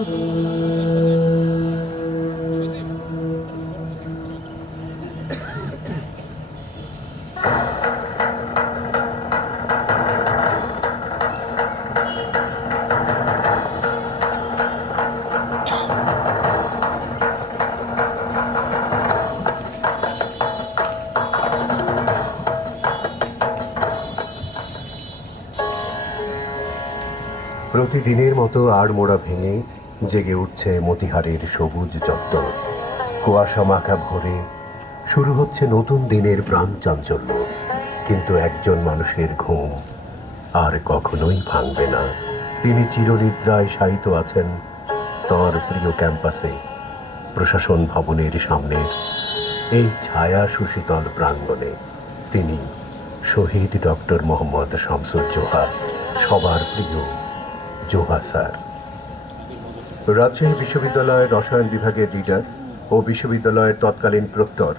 প্রতিদিনের মতো আড়মোড়া ভেঙে জেগে উঠছে মতিহারের সবুজ চত্বর। কুয়াশা মাখা ভোরে শুরু হচ্ছে নতুন দিনের প্রাণ চাঞ্চল্য। কিন্তু একজন মানুষের ঘুম আর কখনোই ভাঙবে না। তিনি চিরনিদ্রায় শায়িত আছেন তাঁর প্রিয় ক্যাম্পাসে, প্রশাসন ভবনের সামনে এই ছায়া সুশীতল প্রাঙ্গণে। তিনি শহীদ ডক্টর মোহাম্মদ শামসুজ্জোহা, সবার প্রিয় জোহা স্যার। রাজশাহী বিশ্ববিদ্যালয়ের রসায়ন বিভাগের রিডার ও বিশ্ববিদ্যালয়ের তৎকালীন প্রক্টর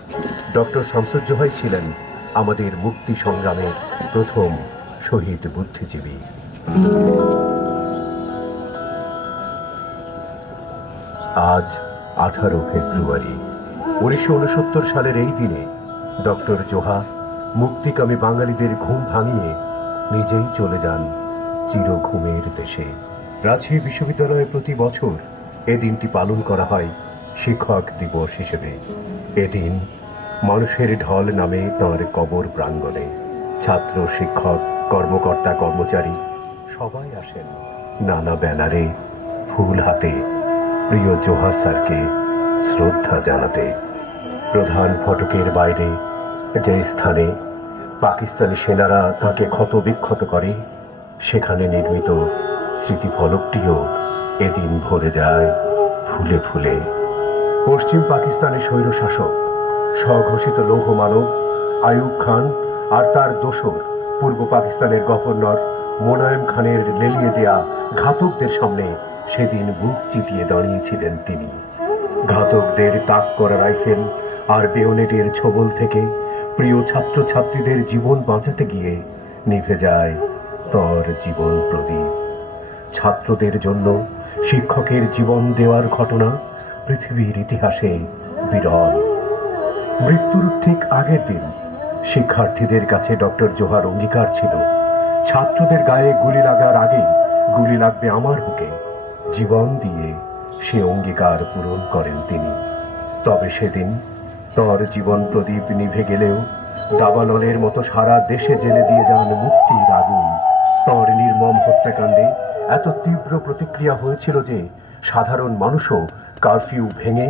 ডক্টর শামসুজ্জোহাই ছিলেন আমাদের মুক্তি সংগ্রামের প্রথম শহীদ বুদ্ধিজীবী। আজ 18 ফেব্রুয়ারি 1969 সালের এই দিনে ডক্টর জোহা মুক্তিকামী বাঙালিদের ঘুম ভাঙিয়ে নিজেই চলে যান চির ঘুমের দেশে। রাজশাহী বিশ্ববিদ্যালয়ে প্রতি বছর এ দিনটি পালন করা হয় শিক্ষক দিবস হিসেবে। এদিন মানুষের ঢল নামে তাঁর কবর প্রাঙ্গণে। ছাত্র, শিক্ষক, কর্মকর্তা, কর্মচারী সবাই আসেন নানা ব্যানারে ফুল হাতে প্রিয় জোহা স্যারকে শ্রদ্ধা জানাতে। প্রধান ফটকের বাইরে যে স্থানে পাকিস্তানি সেনারা তাঁকে ক্ষতবিক্ষত করে, সেখানে নির্মিত স্মৃতিফলকটিও এদিন ভরে যায় ফুলে ফুলে। পশ্চিম পাকিস্তানের স্বৈরশাসক স্বঘোষিত লৌহ মানব আইয়ুব খান আর তার দোসর পূর্ব পাকিস্তানের গভর্নর মোলায়েম খানের লেলিয়ে দেয়া ঘাতকদের সামনে সেদিন বুক চিতিয়ে দাঁড়িয়েছিলেন তিনি। ঘাতকদের তাক করা রাইফেল আর বেয়োনেটের ছোবল থেকে প্রিয় ছাত্রছাত্রীদের জীবন বাঁচাতে গিয়ে নিভে যায় তাঁর জীবন প্রদীপ। ছাত্রদের জন্য শিক্ষকের জীবন দেওয়ার ঘটনা পৃথিবীর ইতিহাসে বিরল। মৃত্যুর ঠিক আগের দিন শিক্ষার্থীদের কাছে ডক্টর জোহার অঙ্গীকার ছিল, ছাত্রদের গায়ে গুলি লাগার আগে গুলি লাগবে আমার বুকে। জীবন দিয়ে সে অঙ্গীকার পূরণ করেন তিনি। তবে সেদিন তাঁর জীবন প্রদীপ নিভে গেলেও দাবানলের মতো সারা দেশে জেলে দিয়ে যান মুক্তির আগুন। তাঁর নির্মম হত্যাকাণ্ডে এত তীব্র প্রতিক্রিয়া হয়েছিল যে সাধারণ মানুষও কারফিউ ভেঙে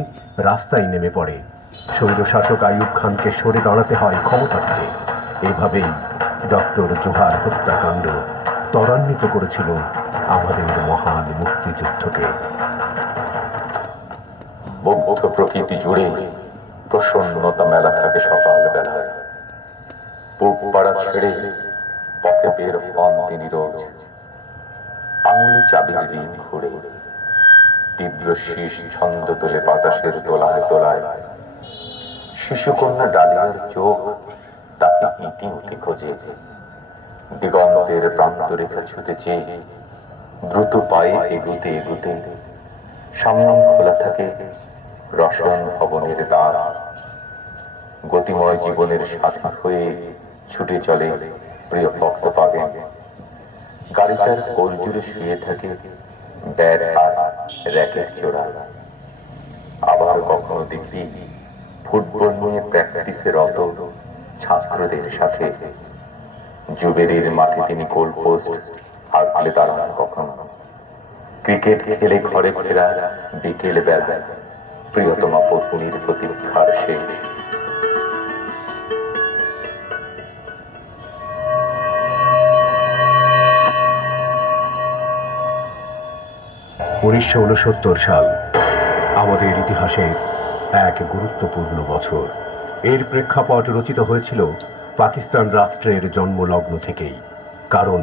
রাস্তায় নেমে পড়ে। স্বৈরশাসক আইয়ুব খানকে সরে দাঁড়াতে হয় ক্ষমতা থেকে। এভাবেই ডক্টর জোহার হত্যাকাণ্ড ত্বরান্বিত করেছিল আমাদের মহান মুক্তিযুদ্ধকে। মুগ্ধ প্রকৃতি জুড়ে প্রসন্নতা মেলা থাকে সকালবেলায়। বুক পাড়া ছেড়ে পথে বের হন তিনি রোজ। আঙুলে চাবির রিং ঘুরে তীব্র শীষ ছন্দ তোলে বাতাসের দোলায় দোলায়। শিশুকন্যা ডালিয়ার চোখ তাকে ইতিমধ্যে খোঁজে। দিগন্তের প্রান্ত রেখা ছুতে চেয়ে দ্রুত পায়ে এগুতে এগুতে সামনে খোলা থাকে রসায়ন ভবনের দ্বার। গতিময় জীবনের সাথী হয়ে ছুটে চলে প্রিয় ফক্সওয়াগন। গাড়িটার কোল জুড়ে শুয়ে থাকে ব্যাট আর র্যাকেট চোরা। আবার কখনো দেখি ফুটবল নিয়ে প্র্যাকটিসে রত ছাত্রদের সাথে। জুবেরির মাঠে তিনি গোল পোস্ট আগলে দাঁড়ান কখনো। ক্রিকেট খেলে ঘরে ফেরা বিকেল বেলা প্রিয়তমা পত্নীর প্রতীক্ষার শেষ। 1969 সাল আমাদের ইতিহাসের এক গুরুত্বপূর্ণ বছর। এর প্রেক্ষাপট রচিত হয়েছিল পাকিস্তান রাষ্ট্রের জন্মলগ্ন থেকেই। কারণ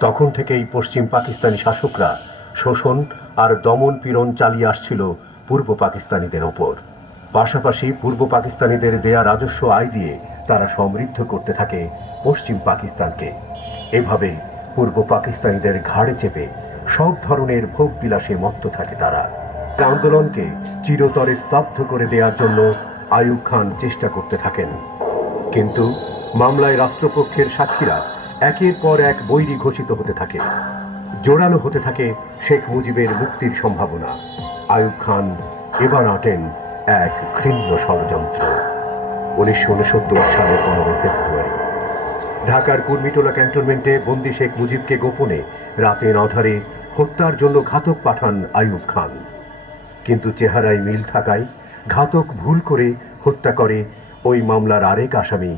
তখন থেকেই পশ্চিম পাকিস্তানি শাসকরা শোষণ আর দমন পীড়ন চালিয়ে আসছিল পূর্ব পাকিস্তানিদের ওপর। পাশাপাশি পূর্ব পাকিস্তানিদের দেয়া রাজস্ব আয় দিয়ে তারা সমৃদ্ধ করতে থাকে পশ্চিম পাকিস্তানকে। এভাবে পূর্ব পাকিস্তানিদের ঘাড়ে চেপে সব ধরনের ভোগ বিলাসে মত্ত থাকে তারা। আন্দোলনকে চিরতরে স্তব্ধ করে দেওয়ার জন্য আইয়ুব খান চেষ্টা করতে থাকেন, কিন্তু মামলায় রাষ্ট্রপক্ষের সাক্ষীরা একের পর এক বৈরী ঘোষিত হতে থাকে। জোরালো হতে থাকে শেখ মুজিবের মুক্তির সম্ভাবনা। আইয়ুব খান এবার আঁটেন এক ঘৃণ্য ষড়যন্ত্র। 1969 সালের 15 ফেব্রুয়ারি ঢাকার কুর্মিটোলা ক্যান্টনমেন্টে বন্দি শেখ মুজিবকে গোপনে রাতের আঁধারে হত্যার জন্য ঘাতক পাঠান আইয়ুব খান। কিন্তু চেহারায় মিল থাকায় ঘাতক ভুল করে হত্যা করে ওই মামলার আরেক আসামি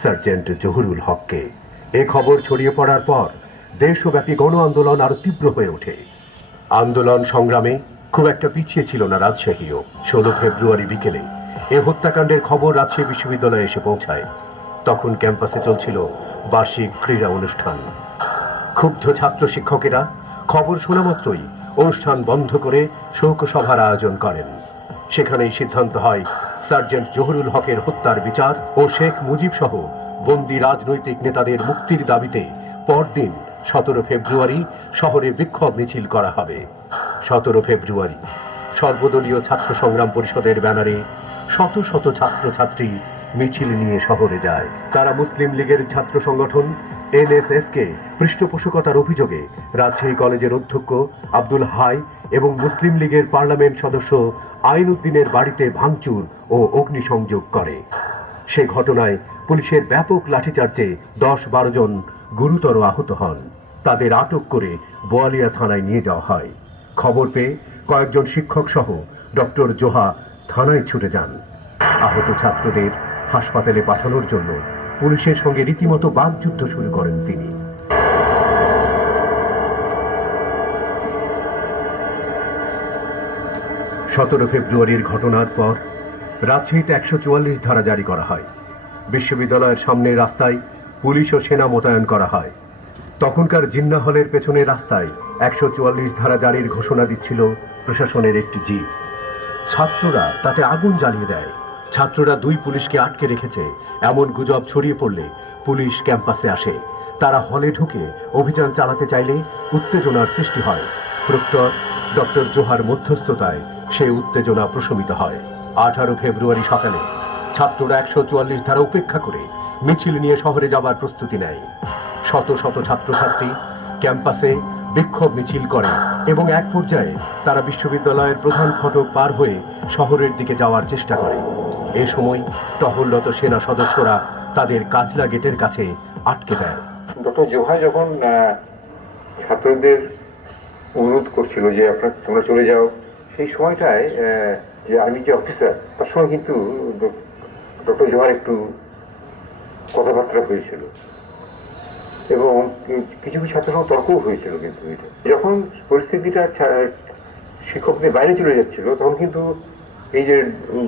সার্জেন্ট জহুরুল হককে। এ খবর ছড়িয়ে পড়ার পর দেশব্যাপী গণ আন্দোলন আরো তীব্র হয়ে ওঠে। আন্দোলন সংগ্রামে খুব একটা পিছিয়ে ছিল না রাজশাহীও। 16 ফেব্রুয়ারি বিকেলে এ হত্যাকাণ্ডের খবর রাজশাহী বিশ্ববিদ্যালয়ে এসে পৌঁছায়। তখন ক্যাম্পাসে চলছিল বার্ষিক ক্রীড়া অনুষ্ঠান। ক্ষুব্ধ ছাত্র শিক্ষকেরা খবর শোনা মাত্রই অনুষ্ঠান বন্ধ করে শোকসভার আয়োজন করেন। সেখানেই সিদ্ধান্ত হয় সার্জেন্ট জহুরুল হকের হত্যার বিচার ও শেখ মুজিব সহ বন্দী রাজনৈতিক নেতাদের মুক্তির দাবিতে পরদিন 17 ফেব্রুয়ারি শহরে বিক্ষোভ মিছিল করা হবে। 17 ফেব্রুয়ারি সর্বদলীয় ছাত্র সংগ্রাম পরিষদের ব্যানারে শত শত ছাত্রছাত্রী মিছিল নিয়ে শহরে যায়। তারা মুসলিম লীগের ছাত্র সংগঠন এনএসএফকে পৃষ্ঠপোষকতার অভিযোগে রাজশাহী কলেজের অধ্যক্ষ আব্দুল হাই এবং মুসলিম লীগের পার্লামেন্ট সদস্য আইন উদ্দিনের বাড়িতে ভাঙচুর ও অগ্নিসংযোগ করে। সে ঘটনায় পুলিশের ব্যাপক লাঠিচার্জে 10-12 জন গুরুতর আহত হন। তাদের আটক করে বোয়ালিয়া থানায় নিয়ে যাওয়া হয়। খবর পেয়ে কয়েকজন শিক্ষক সহ ডক্টর জোহা থানায় ছুটে যান। আহত ছাত্রদের হাসপাতালে পাঠানোর জন্য পুলিশের সঙ্গে রীতিমতো বাকযুদ্ধ শুরু করেন তিনি। সতেরো ফেব্রুয়ারির ঘটনার পর রাজশাহীতে 144 ধারা জারি করা হয়। বিশ্ববিদ্যালয়ের সামনে রাস্তায় পুলিশ ও সেনা মোতায়েন করা হয়। তখনকার জিন্না হলের পেছনে রাস্তায় 144 ধারা জারির ঘোষণা দিচ্ছিল প্রশাসনের একটি জিপ। ছাত্ররা তাতে আগুন জ্বালিয়ে দেয়। ছাত্ররা 2 পুলিশকে আটকে রেখেছে এমন গুজব ছড়িয়ে পড়লে পুলিশ ক্যাম্পাসে আসে। তারা হলে ঢুকে অভিযান চালাতে চাইলে উত্তেজনার সৃষ্টি হয়। প্রক্টর ডক্টর জোহার মধ্যস্থতায় সেই উত্তেজনা প্রশমিত হয়। 18 ফেব্রুয়ারি সকালে ছাত্ররা 144 ধারা উপেক্ষা করে মিছিল নিয়ে শহরে যাবার প্রস্তুতি নেয়। শত শত ছাত্রছাত্রী ক্যাম্পাসে বিক্ষোভ মিছিল করে এবং এক পর্যায়ে তারা বিশ্ববিদ্যালয়ের প্রধান ফটক পার হয়ে শহরের দিকে যাওয়ার চেষ্টা করে। এ সময় টহলরত সেনা সদস্যরা তাদের কাজলা গেটের কাছে আটকে দেয়। ডক্টর জোহা যখন ছাত্রদের অনুরোধ করছিল যে তোমরা চলে যাও, সেই সময়টায় যে আর্মি যে অফিসার, তার সঙ্গে কিন্তু ডক্টর জোহার একটু কথাবার্তা হয়েছিল এবং কিছু কিছু ছাত্রের সঙ্গে তর্কও হয়েছিল। কিন্তু যখন পরিস্থিতিটা শিক্ষকদের বাইরে চলে যাচ্ছিল, তখন কিন্তু এই যে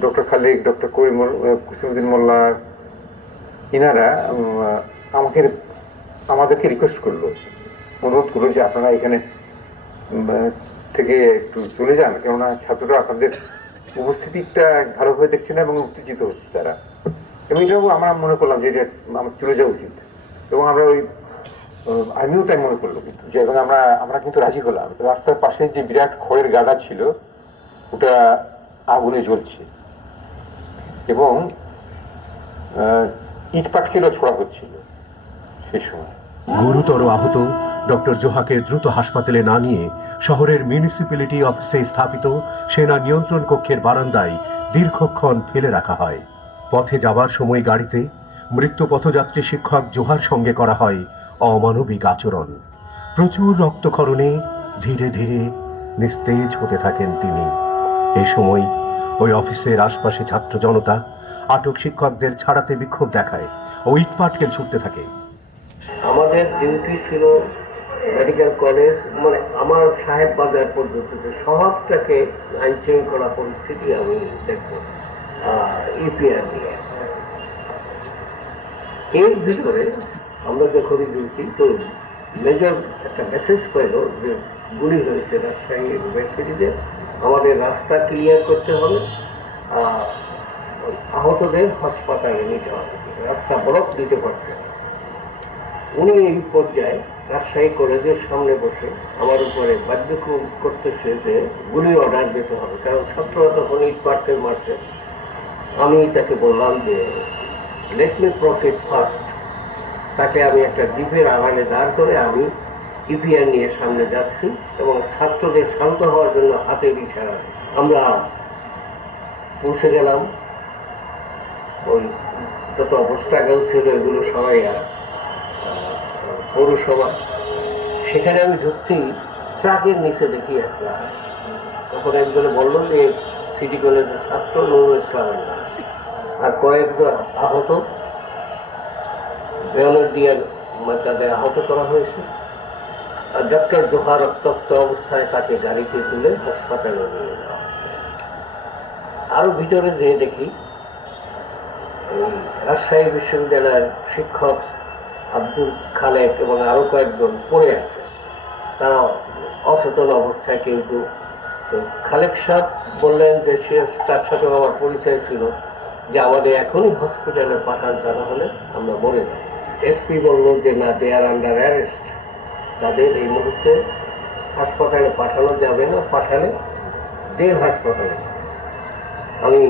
ডক্টর খালেক, ডক্টর কুসিমউদ্দিন মোল্লা, ইনারা আমাদেরকে রিকোয়েস্ট করলো, অনুরোধ করলো যে আপনারা এখানে থেকে একটু চলে যান, কেননা ছাত্ররা আপনাদের উপস্থিতিটা ভালোভাবে দেখছে না এবং উত্তেজিত হচ্ছে তারা। এবং এটাও আমরা মনে করলাম যে এটা আমার চলে যাওয়া উচিত, এবং আমরা আমিও তাই মনে করলো কিন্তু যে, এবং আমরা কিন্তু রাজি হলাম। রাস্তার পাশে যে বিরাট খড়ের গাদা ছিল, ওটা আগুনে জ্বলছে এবং ইট পাটকেলও ছোড়া হচ্ছিল সেই সময়। গুরুতর আহত ডক্টর জোহাকে দ্রুত হাসপাতালে না নিয়ে শহরের মিউনিসিপ্যালিটি অফিসে স্থাপিত সেনা নিয়ন্ত্রণ কক্ষের বারান্দায় দীর্ঘক্ষণ ফেলে রাখা হয়। পথে যাবার সময় গাড়িতে মৃত্যু পথযাত্রী শিক্ষক জোহার সঙ্গে করা হয় অমানবিক আচরণ। প্রচুর রক্তক্ষরণে ধীরে ধীরে নিস্তেজ হতে থাকেন তিনি। এই সময় ওই অফিসের আশপাশে ছাত্র জনতা আটক শিক্ষকদের ছাড়াতে বিক্ষোভ দেখায় ও ইটপাটকেল ছুটতে থাকে। আমাদের ডিউটি ছিল মেডিকেল কলেজ, মানে আমার সাহেব বাজার পর্যন্ত সবটাকে আইন শৃঙ্খলা পরিস্থিতি আমি দেখবো ইপিআর দিয়ে। এর ভিতরে আমরা যখন ডিউটি, তো মেজর একটা মেসেজ পেল যে গুলি হয়েছে রাজশাহী ইউনিভার্সিটিতে, আমাদের রাস্তা ক্লিয়ার করতে হবে, আহতদের হাসপাতালে নিতে হবে, রাস্তা ব্লক দিতে পারছে। উনি এই পর্যায়ে রাজশাহী কলেজের সামনে বসে আমার উপরে বাধ্য করতেছে যে গুলি অর্ডার দিতে হবে, কারণ ছাত্ররা তখন ইট পাটকে মারছে। আমি তাকে বললাম যে লেট মি প্রফিট ফার্স্ট। তাকে আমি একটা দ্বীপের আড়ালে দাঁড় করে আমি ইপিআর নিয়ে সামনে যাচ্ছি এবং ছাত্রদের শান্ত হওয়ার জন্য হাতের ইশারা আমরা পৌঁছে গেলাম। ওই যত অবস্ট্রাগল ছিল এগুলো সবাই পৌরসভা, সেখানে আমি ঢুকতেই ট্রাকের নিচে দেখি একটা, তখন একজনে বললো যে সিটি কলেজের ছাত্র নুরুল ইসলামের লাশ, আর কয়েকজন আহত, বেলর দিয়ে তাদের আহত করা হয়েছে। আর ডক্টর জোহা রক্তাক্ত অবস্থায় তাকে গাড়িতে তুলে হাসপাতালে নিয়ে যাওয়া হয়েছে। আরো ভিতরে যেয়ে দেখি রাজশাহী বিশ্ববিদ্যালয়ের শিক্ষক আব্দুল খালেক এবং আরো কয়েকজন পড়ে আছে, তারা অচেতন অবস্থায়। কিন্তু খালেক সাহেব বললেন যে সে, তার সাথে আমার পরিচয় ছিল, যে আমাদের এখনই হসপিটালে পাঠান, তা না হলে আমরা মরে যাব। এসপি বলল যে না, দে আর আন্ডার অ্যারেস্ট, তাদের এই মুহূর্তে হাসপাতালে পাঠানো যাবে না, পাঠালে জেল হাসপাতালে। আমি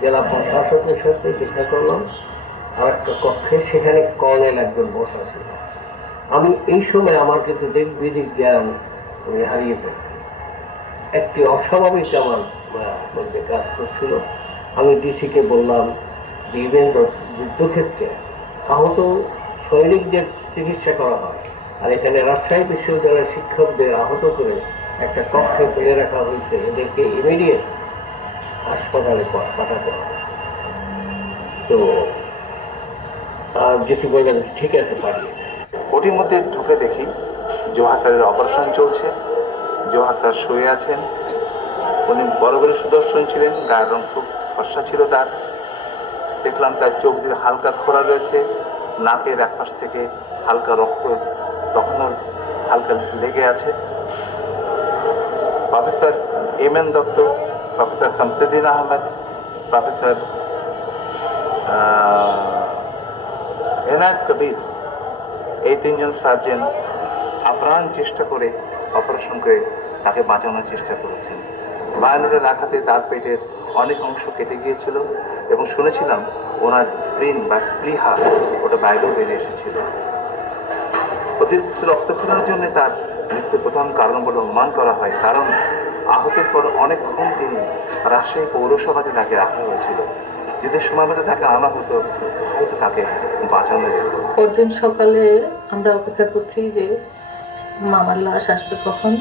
জেলা প্রশাসকের সাথে দেখা করলাম আর একটা কক্ষে, সেখানে কর্নেল একজন বসা ছিল। আমি এই সময় আমার কিন্তু দিক জ্ঞান আমি হারিয়ে ফেলছি। একটি অস্বাভাবিক আমার মধ্যে কাজ করছিল। আমি ডিসিকে বললাম যে ইভেন যুদ্ধক্ষেত্রে আহত সৈনিকদের চিকিৎসা করা হয়, আর এখানে রাজশাহী বিশ্ববিদ্যালয়ের শিক্ষকদের আহত করে একটা কক্ষে ফেলে রাখা হয়েছে, এদেরকে ইমিডিয়েট হাসপাতালে পাঠাতে হবে। তো ডিসি বললেন ঠিক আছে, পাঠিয়ে। ওটির মধ্যে ঢুকে দেখি জোহা স্যারের অপারেশন চলছে। জোহা স্যার শুয়ে আছেন। উনি বড় বড় সুদর্শন ছিলেন, গায়ের রং খুব ফর্সা ছিল তার। দেখলাম তার চোখ দিয়ে হালকা খোঁড়া রয়েছে, নাকের এক পাশ থেকে হালকা রক্ত তখনও হালকা লেগে আছে। Professor M N Dutta, professor Shamsuddin Ahmed, professor Enayet Kabir, এই তিনজন সার্জন আপ্রাণ চেষ্টা করে অপারেশন করে তাকে বাঁচানোর চেষ্টা করেছেন। বায়োনেটের আঘাতে তার পেটের অনেক অংশ কেটে গিয়েছিল এবং শুনেছিলাম ওনার স্প্রিন বা প্লিহা ওটা বাইরেও বেরিয়ে এসেছিল। অতিরিক্ত রক্তক্ষরণের জন্য তার মৃত্যুর প্রধান কারণ বলে অনুমান করা হয়, কারণ আহতের পর অনেকক্ষণ তিনি রাজশাহী পৌরসভাতে তাকে রাখা হয়েছিল। যদি সময় মতো তাকে আনা হতো হয়তো তাকে বাঁচানো যেত। পরদিন সকালে আমরা অপেক্ষা করছি যে মামার লাশ আসবে কখন,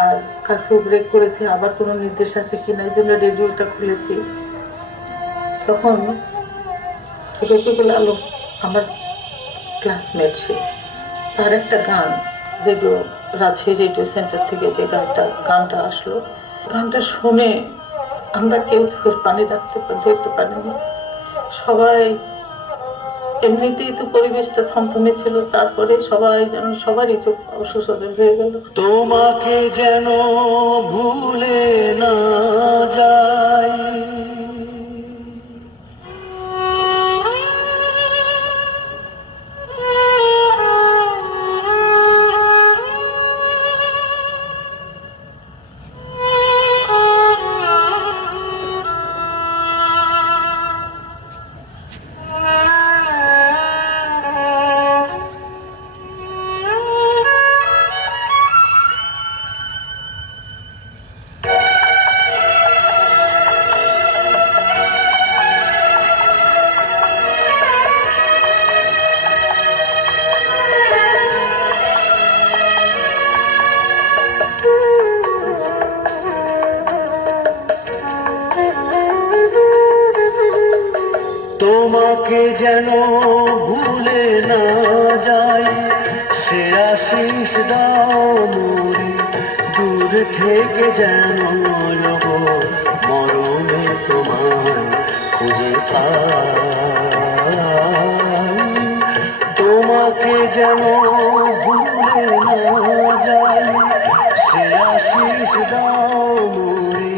আর কাকে ব্রেক করেছে, আবার কোনো নির্দেশ আছে কিনা, এই জন্য রেডিওটা খুলেছি। তখন রফিকুল আলম আমার ক্লাসমেট, সে তার একটা গান রেডিও, রাজশাহী রেডিও সেন্টার থেকে যে গানটা আসলো, গানটা শুনে আমরা কেউ চোখের পানি ধরতে পারিনি। সবাই, এমনিতেই তো পরিবেশটা থমথমে ছিল, তারপরে সবারই চোখ অসুসজল হয়ে গেল। তোমাকে যেন ভুলে না যাই, তোমাকে যেন ভুলে না যাই, সে আশিস দাও মোরে, দূর থেকে যেন মরমে তোমায় খুঁজে পাই। তোমাকে যেন ভুলে না যাই, সে আশিস দাও মোরে,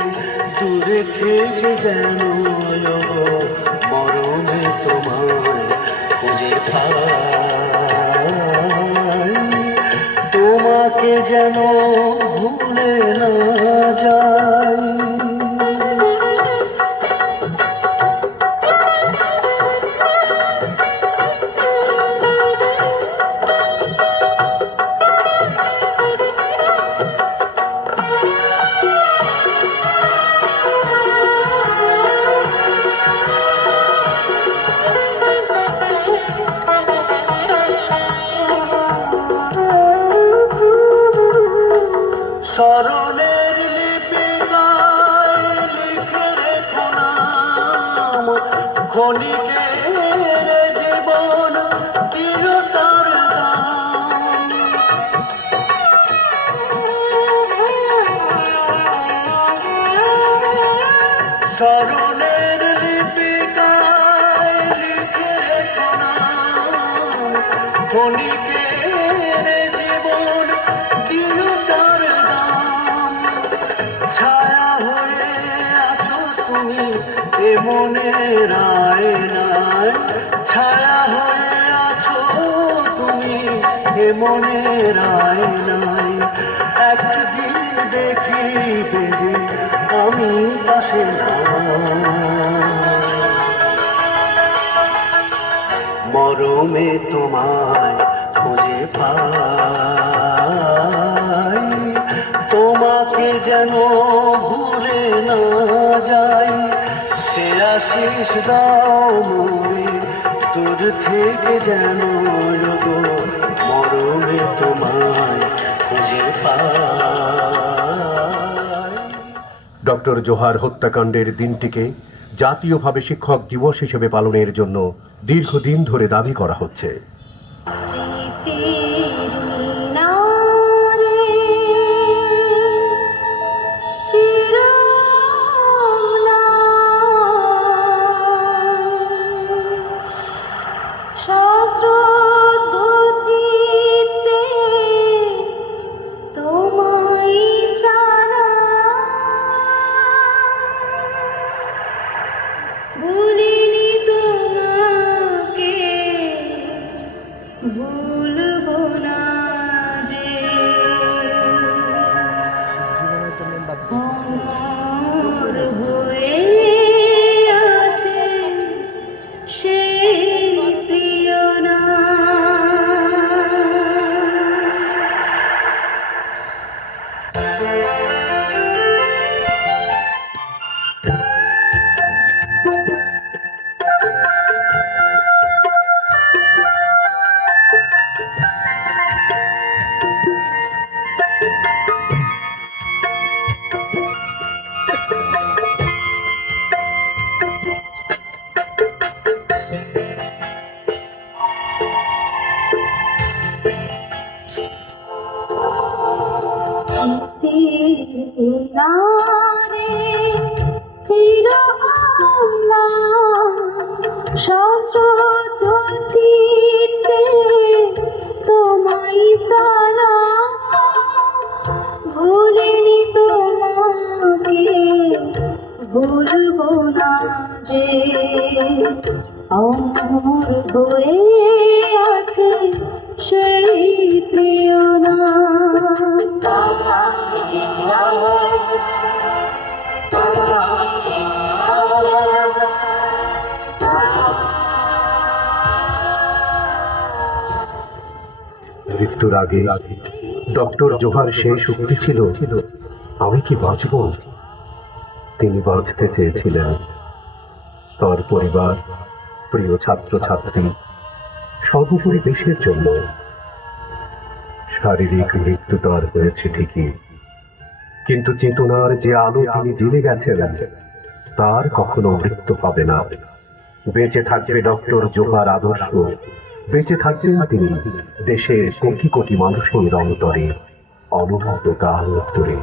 দূরে থেকে যেন মরমে তোমায় খুঁজে পাই। তোমাকে যেন ভুলে না যাই। স্মরণের লিপিকায় লিখে রেখো নাম, ক্ষণিকের জীবন চিরতর দাম। স্মরণের লিপিকায় লিখে রেখো নাম, ক্ষণিকের জীবন চিরতর দাম। ছায়া হয়ে আছো তুমি এ মনের আয়নায়, ছায়া হয়ে আছো তুমি এ মনের আয়নায়। একদিন দেখিবে যে আমি পাশে নাই, মরমে তোমায় খুঁজে পাই। তোমাকে যেন ভুলে না যাই, সে আশিস দাও মোরে দূর থেকে যেন গো, মরমে তোমায় খুঁজে পাই। ডক্টর জোহার হত্যাকাণ্ডের দিনটিকে জাতীয়ভাবে শিক্ষক দিবস হিসেবে পালনের জন্য দীর্ঘদিন ধরে দাবি করা হচ্ছে। স্মৃতির মিনারে চিরম্লান সশ্রদ্ধ চিত্তে তোমায় সালাম। ভুলিনি তোমাকে, ভুলবো না যে। অমর হয়ে আছে সেই প্রিয় কিনারে চির অম্লান সশ্রদ্ধ চিত্তে তোমায় সালাম। ভুলিনি তোমাকে, ভুলবো না যে। অমর হয়ে আছে সেই প্রিয় মৃত্যুর আগে ডক্টর জোহার শেষ উক্তি ছিল, আমি কি বাঁচব? তিনি বাঁচতে চেয়েছিলেন তার পরিবার, প্রিয় ছাত্রছাত্রী, সর্বোপরি দেশের জন্য। শারীরিক মৃত্যু তার হয়েছে ঠিকই, কিন্তু চেতনার যে আলো তিনি জ্বেলে গেছেন তার কখনো মৃত্যু হবে না। বেঁচে থাকবে ডক্টর জোহার আদর্শ, বেঁচে থাকবেন তিনি দেশের কোটি কোটি মানুষের অন্তরে, অনন্ত কাল ধরে।